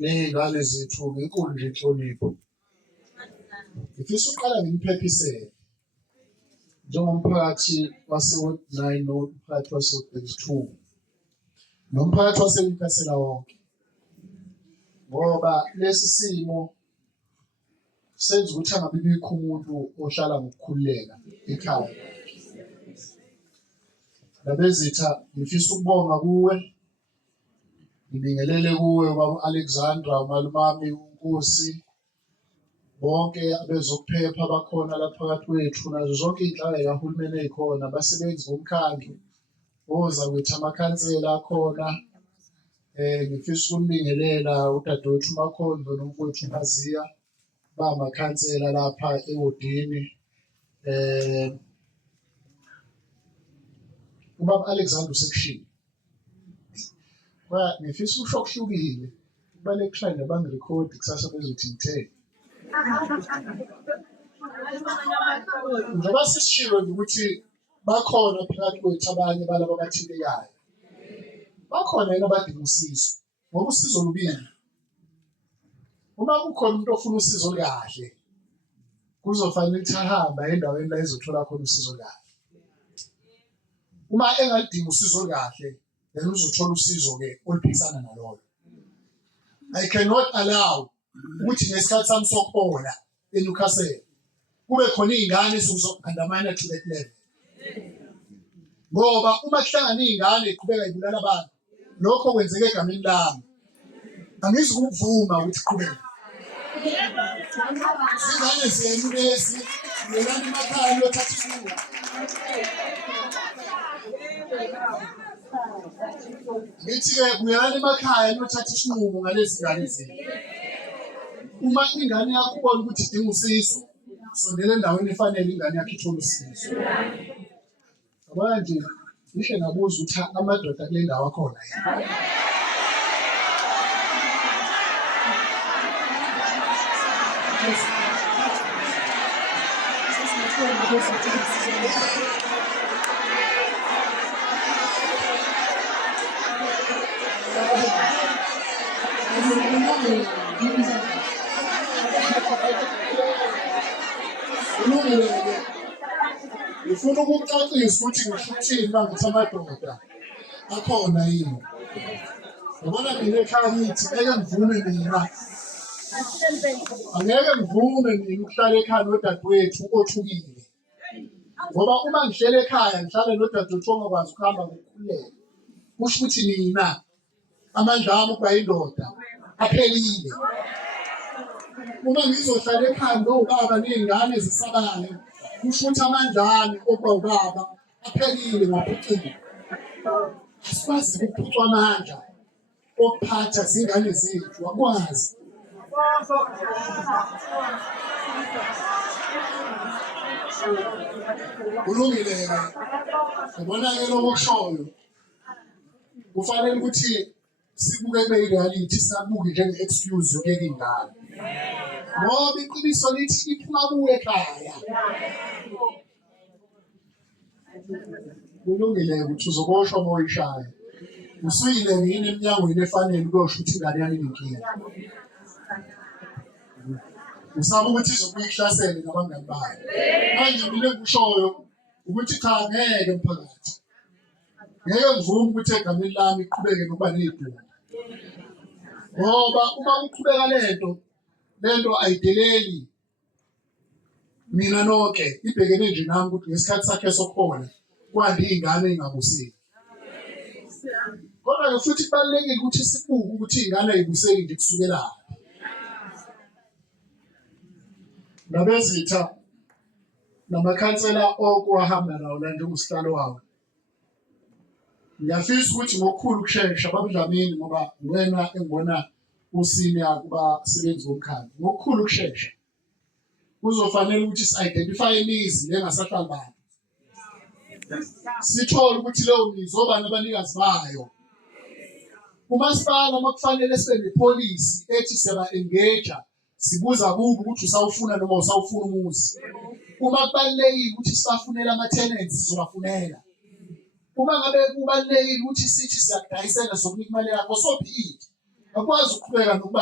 ney'ngane zethu ngenkulu nje inhlonipho. Ngifisa uqala ngimphephisele njengomphakathi wase-Ward 9 nomphakathi wase-Ward 32 nomphakathi waseNyucastle wonke, ngoba lesi simo senza ukuthi angabibikho umuntu ohlala ngokukhululeka ekhaya. Labezitha ngifisa ukubonga kuwe, ngibingelele kuwe ubaba Alexandra, umalumami uNkosi, bonke abezokuphepha bakhona lapha phakathi kwethu, nazo zonke iy'nhlaka zikahulumeni ey'khona, abasebenzi bomkhandlu, ozakwethu amakhansela akhona. Ngifisa ukunibingelela udadewethu uMakhondo nomfowethu uMaziya bamakhansela lapha ewodini. Ubaba Alexander usekushilo. Ngifisa usho okuhlukile, kubaleka kuhlale bangirekhodi kusasa bezothi ngitheni. Njengoba sisishilo ukuthi bakhona phakathi kwethu abanye balaba abathintekayo. Bakhona yena abadinga usizo, ngoba usizo lubili. Uma kukhona umuntu ofuna usizo kahle, kuzofanele ukuthi ahambe endaweni la ezothola khona usizo kahle. Uma engalidinga usizo kahle, then uzothola usizo-ke oluphikisana nalolo. I cannot allow ukuthi ngesikhathi sami sokuhola eNyucastle kube khona iy'ngane ezizo-undermine to that level. Ngoba uma kuhlangana iy'ngane iqhubeka ibulala abantu, lokho kwenzeke egameni lami, angizukuvuma ukuthi kuqhubeke. Izingane zenu lezi ziyelana emakhaya liyothatha isinqumo. Ngithi-ke kuyelana emakhaya liyothatha isinqumo ngalezi ngane zenu. Uma ingane yakho ubona ukuthi idinga usizo, sondela endaweni efanele ingane yakho ithole usizo. Manje ngisho nabuza ukuthi amadoda kule ndawo akhona yini. Ngifuna ukucacisa ukuthi ngishuthini uma ngithi amadoda akhona yini. Yabona mina ekhaya ngithi ngeke ngivume mina. Angeke ngivume mina ukuhlala ekhaya nodadewethu othukile. Ngoba uma ngihlele ekhaya ngihlale nodadewethu ongakwazi ukuhamba ngokukhululeka, kusho ukuthi mina amandla ami ukuba yindoda aphelile. Uma ngizohlala ekhaya nobaba ney'ngane zisabayo, kusho ukuthi amandla ami okuba ubaba aphelile ngaphucile. Asikwazi ukuphucwa amandla okuphatha zingane zethu, akwazi. Kulungile-ke, ngibona-ke lokho okushoyo kufanele ukuthi sibuke kube yi-reality, sabuke njenge-excuse yokuyeka ingane. Ngoba iqiniso lithi iphuma kuwe ekhaya. Kulungile ukuthi uzoboshwa uma uyishaya. Usuyile yini eminyangweni efanele ukuyosho ukuthi ingane yami inenkinga. Usaba ukuthi izobuye ihlasele nabangani bayo. Manje mina engikushoyo ukuthi cha, ngeke mphakathi. Ngeke ngivume ukuthi egameni lami iqhubeke nokuba ney'dumbu. Ngoba uma uqhubeka lento ayideleli mina nonke, ibhekene nje nami ukuthi ngesikhathi sakhe sokuhola kwande iy'ngane ey'ngabuseki. Kodwa-ke futhi kubalulekile ukuthi sibuke ukuthi iy'ngane ay'buseki nje kusukelaphi. Nabezitha namakhansela okuwahamba nawo la njengosihlalo wawo, ngiyafisa ukuthi ngokukhulu ukushesha babuDlamini, ngoba wena engibona usiniya kubasebenzi bomkhandlu, ngokukhulu ukushesha kuzofanele ukuthi si-identify imizi le engasahlali bantu. Sithole ukuthi leyo mizi obani abanikazi bayo. Umasipala uma kufanele sibe nepholisi ethi siyaba-engage, sibuza kubo ukuthi usawufuna noma usawufuna umuzi. Uma kubalulekile ukuthi sibafunele ama-tenants, sizobafunela. Uma ngabe kubalulekile ukuthi sithi siyakudayisela sokunika imali yakho, so be it. akwazi ukuqhubeka nokuba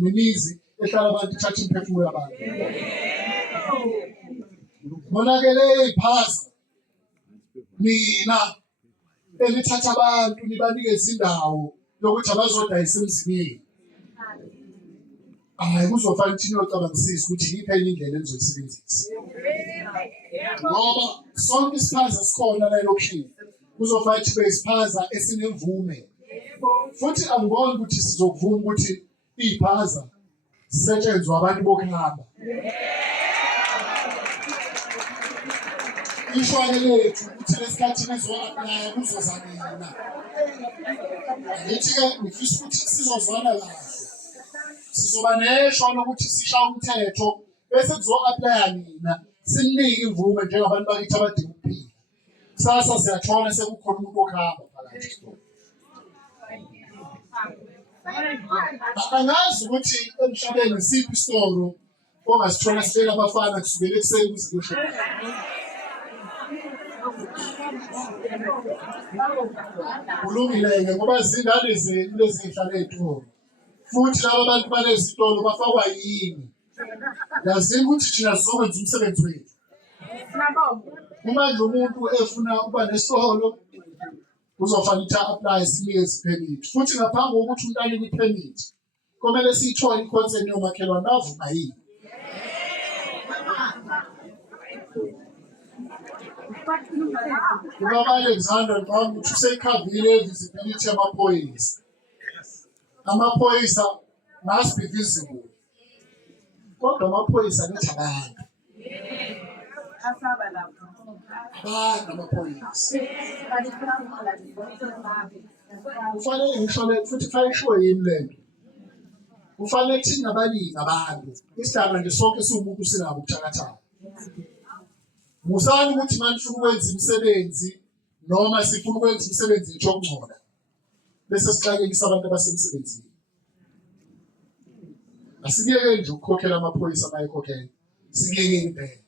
nemizi ehlala abantu ithatha imiphefumulo yabantu. Monakele iphaza nina elithatha abantu nibanikeza indawo yokuthi abazodayisa emzini yenu. Hayi kuzofana ukuthi niyocabangisisa ukuthi yiphi enye indlela enizoyisebenzisa. Ngoba sonke isiphaza sikhona la elokishini kuzofana ukuthi kube isiphaza esinemvume. Futhi angiboni ukuthi sizokuvuma ukuthi iphaza sisetshenzwe abantu bokuhamba. Ishwane lethu ukuthi lesikhathi nizo-aplaya kuzoza nina. Ngithi-ke ngifisa ukuthi sizozwana kahle. Sizoba neshwa lokuthi sishaye umthetho bese kuzo-aplaya nina sinike imvume njengabantu bakithi abadinga ukuphila. Kusasa siyathola sekukhona umuntu wokuhamba phakathi. Angazi ukuthi emhlabeni isiphi isitoro ongasithola sihlela abafana kusukela ekuseni kuze kuyoshona. Kulungile-ke ngoba zingane zenu lezi zihlala ey'tolo. Futhi laba abantu balezi zitolo bafakwa yini? Yazini ukuthi thina sizokwenza umsebenzi wethu. Uma nje umuntu efuna ukuba nesitolo kuzofanele ukuthi a-aplaye sinikeze i-permit. Futhi ngaphambi kokuthi umuntu alike i-permit kumele siyithole i-consent yomakhelwane avuma yini. Ubaba Alexander ngicabanga ukuthi useyikhavile i-visibility yamaphoyisa. Amaphoyisa must be visible. Kodwa amaphoyisa aletha abantu. Abantu amaphoyisa. Kufanele ngisho futhi kufanele ishiwo yini lento. Kufanele thina abalingi abantu isidalwa nje sonke siwumuntu sinabo ubuthakathaka. Musani ukuthi manje ufuna ukwenza imisebenzi noma sifuna ukwenza imisebenzi nje okungcola. Bese sixakekisa abantu abasemsebenzini. Asikiyeke nje ukukhokhela amaphoyisa amayikhokhela. Sikiyeke impela.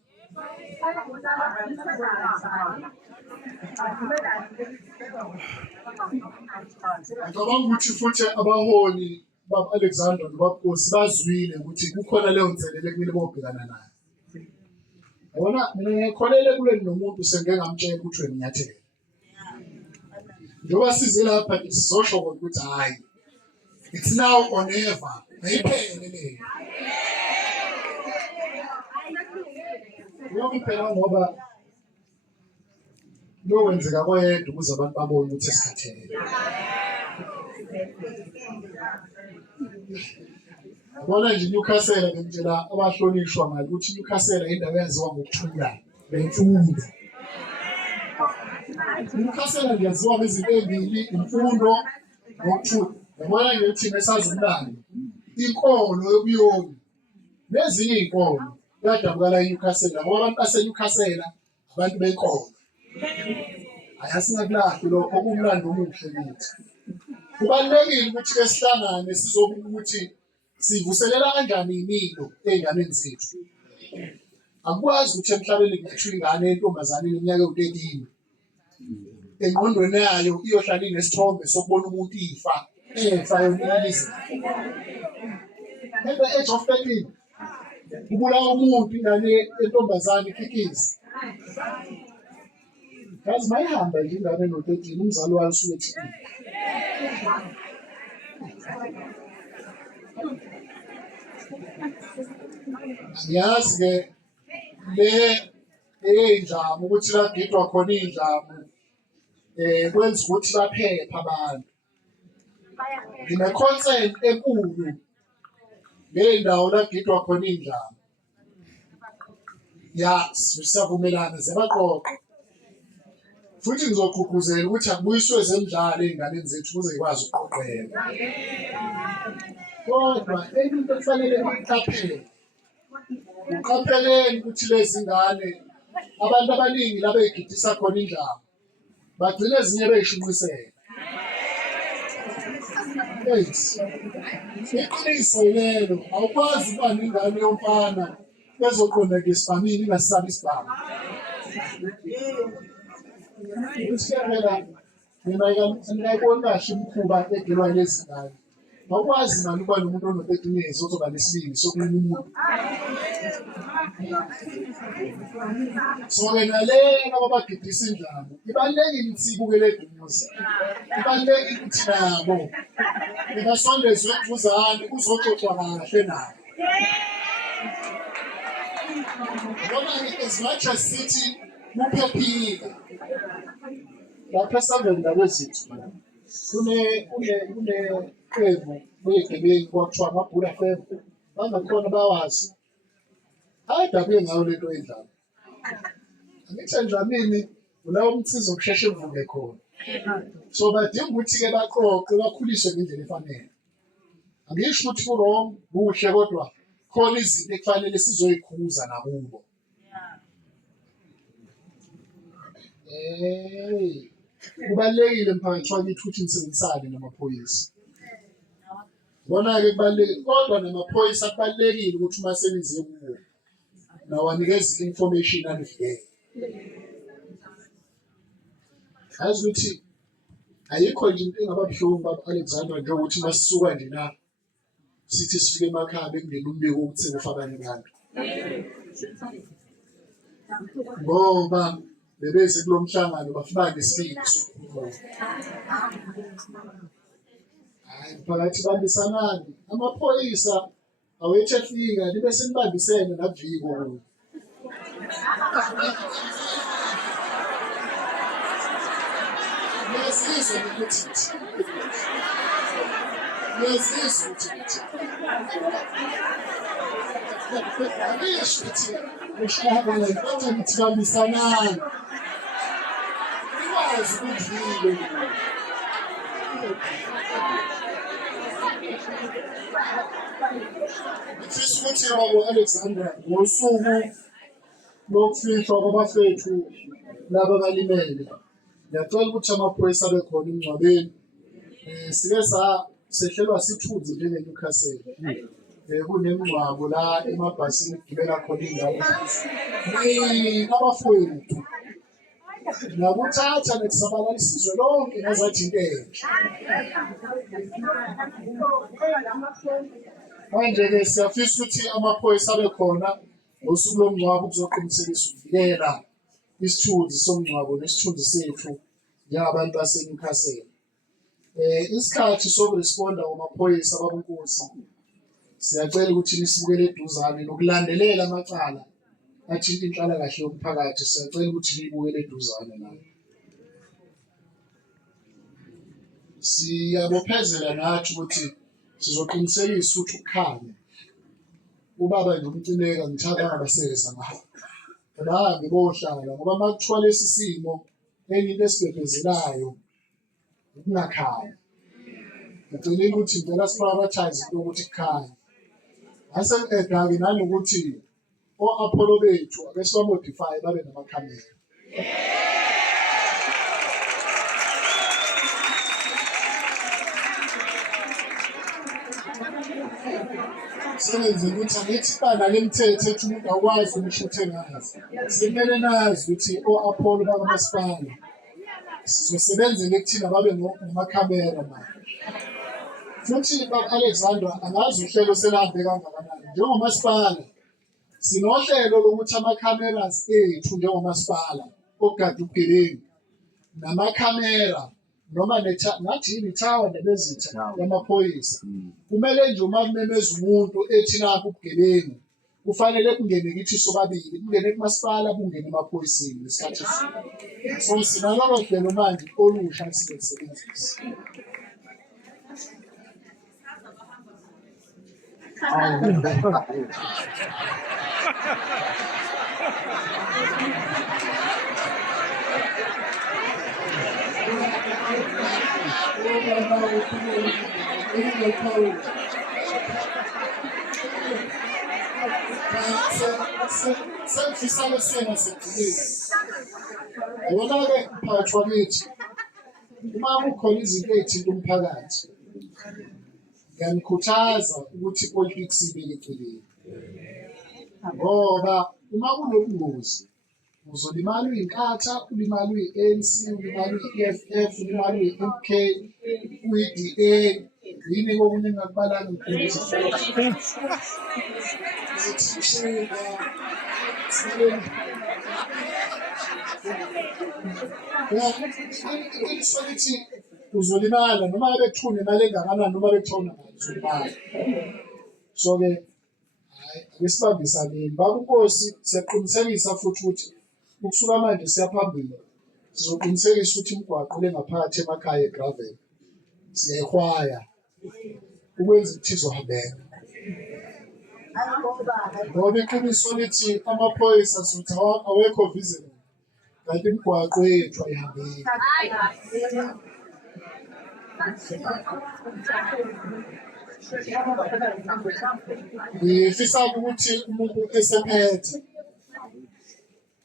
Ngicabanga ukuthi futhi abaholi baba Alexander nobabukosi bazwile ukuthi kukhona leyo nselele ekumele bobhekana nayo. Yabona mina ngiyakholele kuleni nomuntu sengeke ngamtshela ukuthi wena nyathela. Njoba size lapha sizosho ukuthi hayi it's now or never. Ayiphele leyo. Ngoba ngoba lo wenzeka kwedwa ukuze abantu babone ukuthi esikhathele. Bona nje Newcastle ngitshela abahlonishwa ngathi ukuthi Newcastle indawo yaziwa ngokuthula nemfundo. Newcastle yaziwa ngezinto ezibili, imfundo nokuthula. Yabona ngithi mesazi umlando. Inkolo yobuyoni. Nezinye inkolo yadabuka la eNewcastle ngoba abantu baseNewcastle abantu benkolo. Ayasingakulahli lokho kumlando omuhle kithi. Kubalulekile ukuthi ke sihlangane sizobuka ukuthi sivuselela kanjani imilo ey'nganeni zethu. Akwazi ukuthi emhlabeni kungathiwa ingane yentombazane iminyaka ewu-13 engqondweni yayo iyohlala inesithombe sokubona umuntu ifa efa yomliliza. At the age of 13 kubulawa umuntu ingane yentombazane ikhikiza. Kazi mayihamba nje ingane no-13 umzali wayo usuke ethi angiyazi-ke le ey'ndlamu ukuthi lagidwa khona iy'ndlamu kwenza ukuthi baphephe abantu. Ngine-concern enkulu ngey'ndawo lagidwa khona iy'ndlamu. Ya siyavumelana zebaqoqo. Futhi ngizogqugquzela ukuthi akubuyiswe zemidlalo ey'nganeni zethu ukuze zikwazi ukuqoqeka. Kodwa enye into kufanele uyiqaphele. Uqapheleni ukuthi lezi ngane abantu abaningi la bey'gidisa khona indlamu bagcina ezinye bey'shunqisela. Iqiniso lelo awukwazi ukuba nengane yomfana ezoqonda ngesibhamini ingasabi isibhamu. Phela mina ngiyayibona kahle imikhuba egelwa lezi ngane. Awukwazi manje ukuba nomuntu ono-30 years ozoba nesibindi sokulima umuntu. So-ke nalena babagidisa indlamu ibalulekile ukuthi ibukele eduze. Ibalulekile ukuthi nabo basondezwe eduzane kuzoxoxwa kahle nabo. Ngoba-ke as much as sithi kuphephile lapha esaveni lakwezithu kuneqembu legebengu kwakuthiwa amabhula FM bangakhona bawazi ayidabule ngayo lento endlala. Angithi endlamini ulawo umtsizo okusheshe uvuke khona. So badinga ukuthi-ke baqoqe bakhuliswe ngendlela efanele. Angisho ukuthi ku-wrong kuhle kodwa khona izinto ekufanele sizoyikhuza nakubo. Kubalulekile mphakathi wakithi ukuthi nisebenzisane namaphoyisa. Bona-ke kubalulekile kodwa namaphoyisa kubalulekile ukuthi uma senize kuwo nawanikeza i-information anivikele. Yazi ukuthi ayikho nje into engaba buhlungu baba-Alexandra njengokuthi masisuka nje na sithi sifike emakhaya bekungena umbiko ukuthi kufa abanye abantu. Ngoba bebeze kulo mhlangano bafuna nesibindi sokukhuluma. Hayi mphakathi bambisanani. Amaphoyisa awethu efika libe senibambisene naviko kuyo. Niyazizwa ukuthi angisho ukuthi ushakala kodwa nithi bambisanani. Nikwazi ukuvile. Ngifisa ukuthi babo-Alexandra ngosuku lokufihlwa kwabafethu laba abalimele ngiyacela ukuthi amaphoyisa abe khona emngcwabeni. Sike sehlelwa sithunzi njenge-Newcastle. Kunemingcwabo la emabhasini kugibela khona iy'ndawo abafowethu nakuthatha nekusabalalisizwe lonke ngazathi into enhle. Manje-ke siyafisa ukuthi amaphoyisa abe khona ngosuku lomngcwabo kuzoqinisekisa ukuvikela isithunzi somngcwabo nesithunzi sethu njengabantu base-Newcastle. Isikhathi sokuresponda kwamaphoyisa babunkosi siyacela ukuthi nisibukele eduzane nokulandelela amacala athinta inhlalakahle yomphakathi. Siyacela ukuthi niyibukele eduzane nayo. Siyabophezela nathi ukuthi sizoqinisekisa ukuthi ukukhanya ubaba nje umcineka ngithanda angabaseza ngayo. Bahambe bohlala ngoba uma kuthiwa lesi simo enye into esibhebhezelayo ukungakhanya. Ngicela ukuthi impela siprioritize into yokuthi kukhanye. Ngase ngi-eda-ke nanokuthi o-Apollo bethu ake sibamodify babe namakhamera. Senenzela ukuthi angithi nale mithetho ethi umuntu awukwazi umshuthe ngazi. Simele nazi ukuthi o-Apollo bakamasipala sizosebenzela ekuthina babe namakhamera manje. Futhi baba-Alexandra angazi uhlelo selahambe kangakanani. Njengomasipala sinohlelo lokuthi ama-cameras ethu njengomasipala ogada ubugebengu namakhamera noma ngathi yini ithawa nebezitha yamaphoyisa. Kumele nje uma kumemeza umuntu ethi nakho ubugebengu kufanele kungene kithi sobabili, kungene kumasipala kungene emaphoyiseni ngesikhathi esifanayo. So sinalolo hlelo manje olusha esizolisebenzisa. Sengifisane sena segcilile. Yabona-ke mphakathi wakithi uma kukhona izinto ey'thinta umphakathi ngiyanikhuthaza ukuthi i-politics ibeke eceleni. Ngoba uma kunobungozi uzolimala uy'nkatha, ulimala uyi-ANC, ulimala uyi-EFF, ulimala uyi-MK, uyi-DA, yini kokunye engakubalanga ukufundisa ukuthi uzolimala noma ngabe kuthune imali engakanani noma bekuthona uzolimala. So-ke besibambisaneni baba uNkosi, siyaqinisekisa futhi ukuthi ukusuka manje siya phambili sizoqinisekisa ukuthi imigwaqo le ngaphakathi emakhaya eGravel siyayihwaya ukwenza ukuthi izohambeka. Ngoba iqiniso lithi amaphoyisa suthi awekho visible kanti imigwaqo yethu ayihambeki. Ngifisa ukuthi umuntu esephethe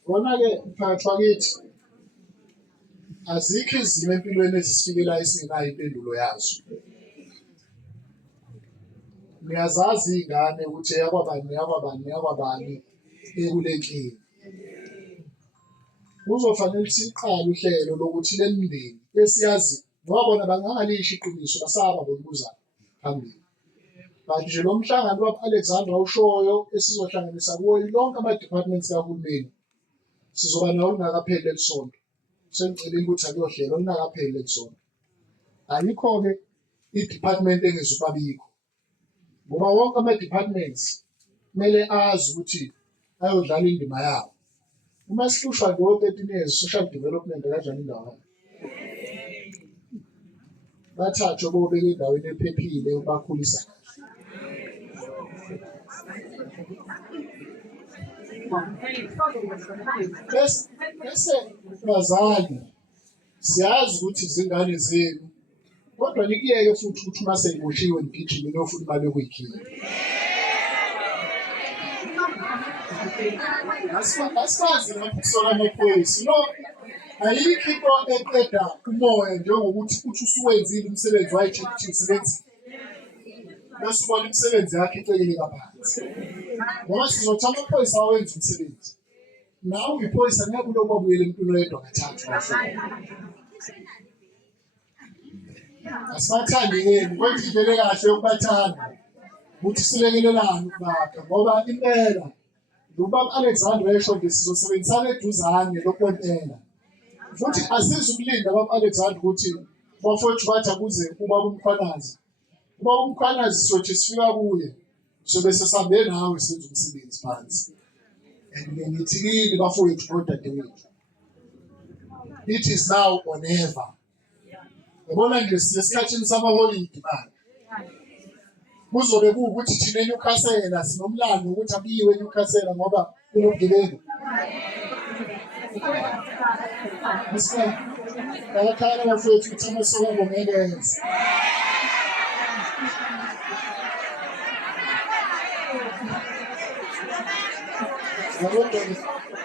kona-ke mphakathi wakithi azikho izimo empilweni ezisifikela esingenayo impendulo yazo. Niyazazi iy'ngane ukuthi yakwabani ekule nkinga. Kuzofanele siqale uhlelo lokuthi le mindeni esiyazi ngoba bona bangangalisho iqiniso basaba bokubuza phambili. Kanti nje lo mhlangano Alexandra awushoyo esizohlanganisa kuwo lonke ama-departments kahulumeni sizoba nawo lingakapheli leli sonto. Sengicelile ukuthi akuyohlelo lingakapheli leli sonto. Ayikho-ke i-department engezubabikho ngoba wonke ama-departments kumele azi ukuthi ayodlala indima yawo. Uma sihlushwa ngo-13 years social development kanjani indawo bathathwe bobeka endaweni ephephile ubakhulisa bese bazali siyazi ukuthi izingane zenu kodwa nikiyeke futhi ukuthi uma seyiboshiwe nigijime niyofuna imali yokuyikhipha. Asifazi lapho kusola amaphoyisa no ayikho into eqeda umoya njengokuthi uthi usuwenzile umsebenzi wayitshela ukuthi usebenzile bese ubona imisebenzi yakhe icekele kaphansi ngoba sizothi amaphoyisa awenza umsebenzi nawe uyiphoyisa ngeke ulokhu wabuyela empilo yedwa kathathu. Asibathandi-ke kwenza indlela kahle yokubathanda ukuthi silekelelane ukubakha ngoba impela ubaba Alexandra esho nje sizosebenzisana eduzane lokwempela futhi asizukulinda baba Alexandra ukuthi bafowethu bathi akuze ubaba uMkhwanazi. Ubaba uMkhwanazi sothi sifika kuye sobe sesambe nawe senza umsebenzi phansi. And ngithikile bafowethu bodadewethu. It is now or never. Yabona nje siyesikhathini samaholide manje. Kuzobe kuwukuthi thina eNewcastle sinomlando ukuthi akuyiwe eNewcastle ngoba kunobugebengu. Bayakhala bafowethu ukuthi amasoko ngeke yenze.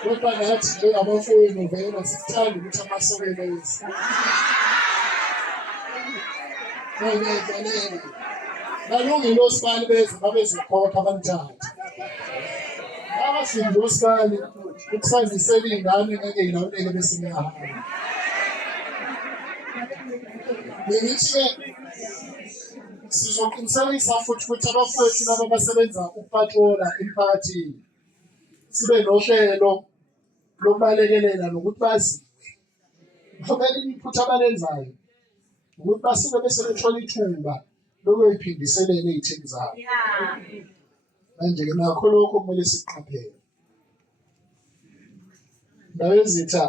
Kodwa nathi njengabafowethu vele sithanda ukuthi amasoko yenze. Balungile osibali beze babezokhokha banithathe. Abasindi osibali ukusazisela iy'ngane ngeke yilawuleke bese ngiyahamba. Bengithi-ke sizoqinisekisa futhi ukuthi abafowethu laba abasebenza ukupatrola emphakathini sibe nohlelo lokubalekelela nokuthi baziwe. Ngoba elinye iphutha abalenzayo ukuthi basuke bese bethola ithuba lokuyoyiphindiselela ey'theni zabo. Manje-ke nakho lokho kumele sikuqaphele. Ndawo ezitha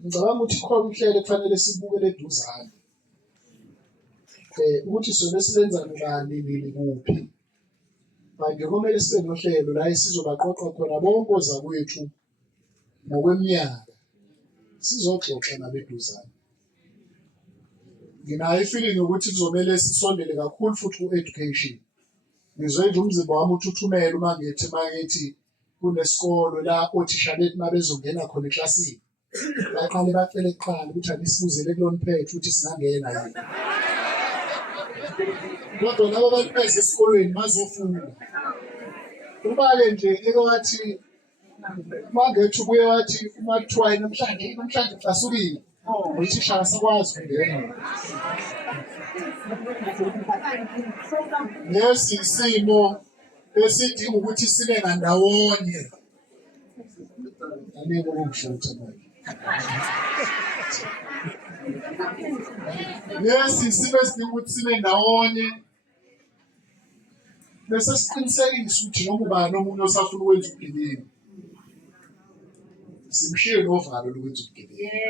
ngicabanga ukuthi khona uhlelo kufanele sibukele eduzane ukuthi sobe sibenza ngani nini kuphi. Manje kumele sibe nohlelo la esizobaqoqa khona bonke ozakwethu ngokweminyaka sizoxoxa nabeduzane. Nginayo ifeeling ukuthi kuzomele sisondele kakhulu futhi ku-education. Ngizwe nje umzimba wami uthuthumela uma ngithi kunesikolo la othisha bethu mabezongena khona eklasini baqale bacele kuqala ukuthi anisibuzele kuloniphethe ukuthi singangena yini. Kodwa labo bantu beze esikolweni bazofunda. Uma-ke nje ekwathi mangethu kuye wathi uma kuthiwa namhlanje kusasukile uthisha akasakwazi ukungena. lesi isimo esidinga ukuthi sibe ngandawonye. Anike ukushintsha manje. Lesi isimo esidinga ukuthi sibe ndawonye. Bese siqinisekise ukuthi noma ubani omunye osafuna ukwenza ubugebengu simshiye novalo lokwenza ubugebengu.